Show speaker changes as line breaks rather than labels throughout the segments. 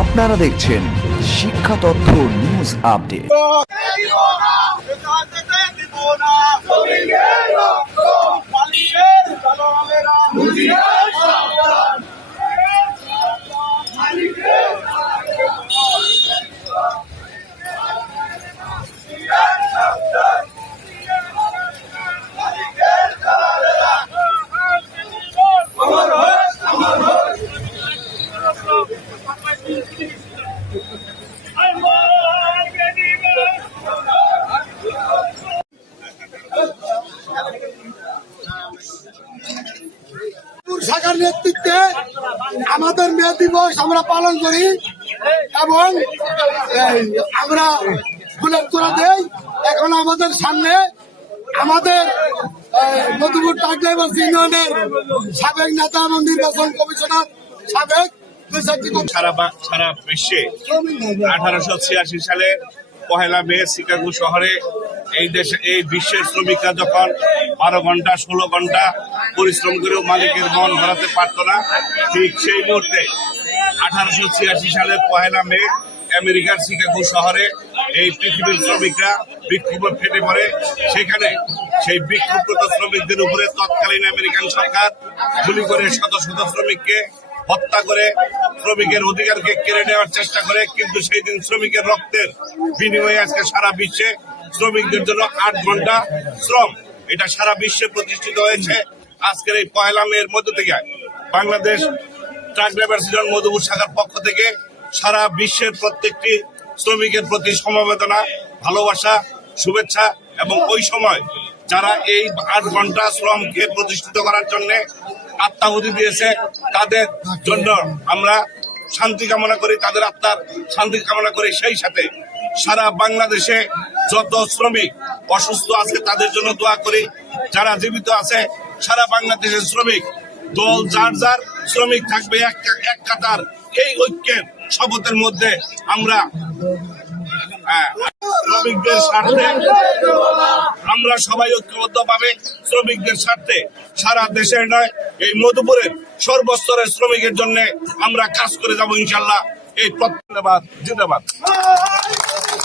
আপনারা দেখছেন শিক্ষা তথ্য নিউজ আপডেট।
শাখার নেতৃত্বে আমাদের মে দিবস আমরা পালন করি এবং আমরা ফুলের তোরা দেই। এখন আমাদের সামনে আমাদের মধুপুর টাকলাইবাস ইউনিয়নের সাবেক নেতা এবং নির্বাচন কমিশনার সাবেক
সারা সারা বিশ্বে আঠারোশো ছিয়াশি সালে পহেলা মে শিকাগো শহরে এই দেশে, এই বিশ্বের শ্রমিকরা যখন বারো ঘণ্টা, ষোলো ঘণ্টা পরিশ্রম করেও মালিকের মন ভরাতে পারত না, ঠিক সেই মুহূর্তে আঠারোশো ছিয়াশি সালের পহেলা মে আমেরিকার শিকাগো শহরে এই পৃথিবীর শ্রমিকরা বিক্ষোভে ফেটে পড়ে। সেখানে সেই বিক্ষোভরত শ্রমিকদের উপরে তৎকালীন আমেরিকান সরকার গুলি করে শত শত শ্রমিককে হত্যা করে, শ্রমিকের অধিকারকে কেড়ে নেওয়ার চেষ্টা করে। কিন্তু সেই দিন শ্রমিকের রক্তের বিনিময়ে আজকে সারা বিশ্বে শ্রমিকদের জন্য আট ঘণ্টা শ্রম। এটা সারা বিশ্বে প্রতিষ্ঠিত হয়েছে আজকের এই পয়লা মেয়ের মধ্য থেকে। বাংলাদেশ ট্রাক ড্রাইভার সিজন মধুপুর শাখার পক্ষ থেকে সারা বিশ্বের প্রত্যেকটি শ্রমিকের প্রতি সমবেদনা, ভালোবাসা, শুভেচ্ছা এবং ওই সময় যারা এই আট ঘণ্টা শ্রমকে প্রতিষ্ঠিত করার জন্য আত্মাহুতি দিয়েছে, তাদের জন্য আমরা শান্তি কামনা করি, তাদের আত্মার শান্তি কামনা করি। সেই সাথে সারা বাংলাদেশে যত শ্রমিক অসুস্থ আছে তাদের জন্য দোয়া করি। যারা জীবিত আছে সারা বাংলাদেশের শ্রমিক দল যার যার শ্রমিক থাকবে এক এক কাতার এই ঐক্যের শপথের মধ্যে আমরা হ্যাঁ, শ্রমিকদের স্বার্থে আমরা সবাই ঐক্যবদ্ধ ভাবে শ্রমিকদের স্বার্থে সারা দেশের নয় এই মধুপুরের সর্বস্তরের শ্রমিকের জন্য আমরা কাজ করে যাব ইনশাল্লাহ। এই প্রত্যাবাদ জিন্দাবাদ।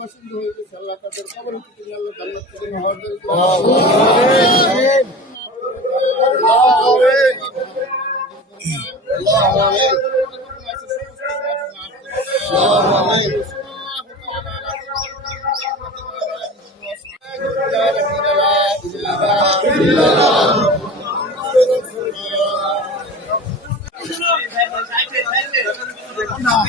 বাসিন্দা হয়ে গেছে আল্লাহ তাদের কবর তুমি আল্লাহ জান্নাত থেকে মহাদার No.